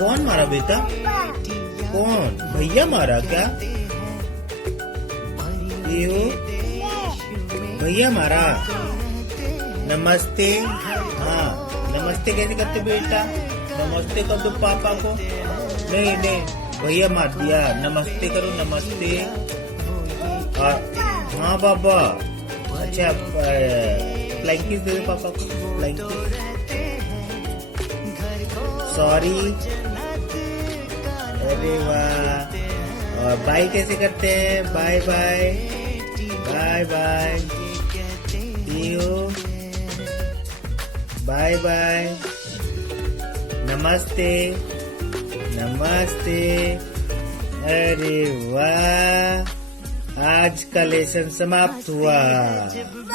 कौन मारा बेटा? कौन? भैया मारा क्या? ये भैया मारा। नमस्ते। हाँ, नमस्ते कैसे करते बेटा? नमस्ते कर दो पापा को। नहीं नहीं, भैया मार दिया। नमस्ते करो, नमस्ते। हाँ बाबा। अच्छा, फ्लाइंग किस दे दो पापा को। Flying kiss. सॉरी। अरे वाह। और बाय कैसे करते हैं? Bye bye bye bye. Bye bye. नमस्ते नमस्ते। अरे वाह, आज का लेसन समाप्त हुआ।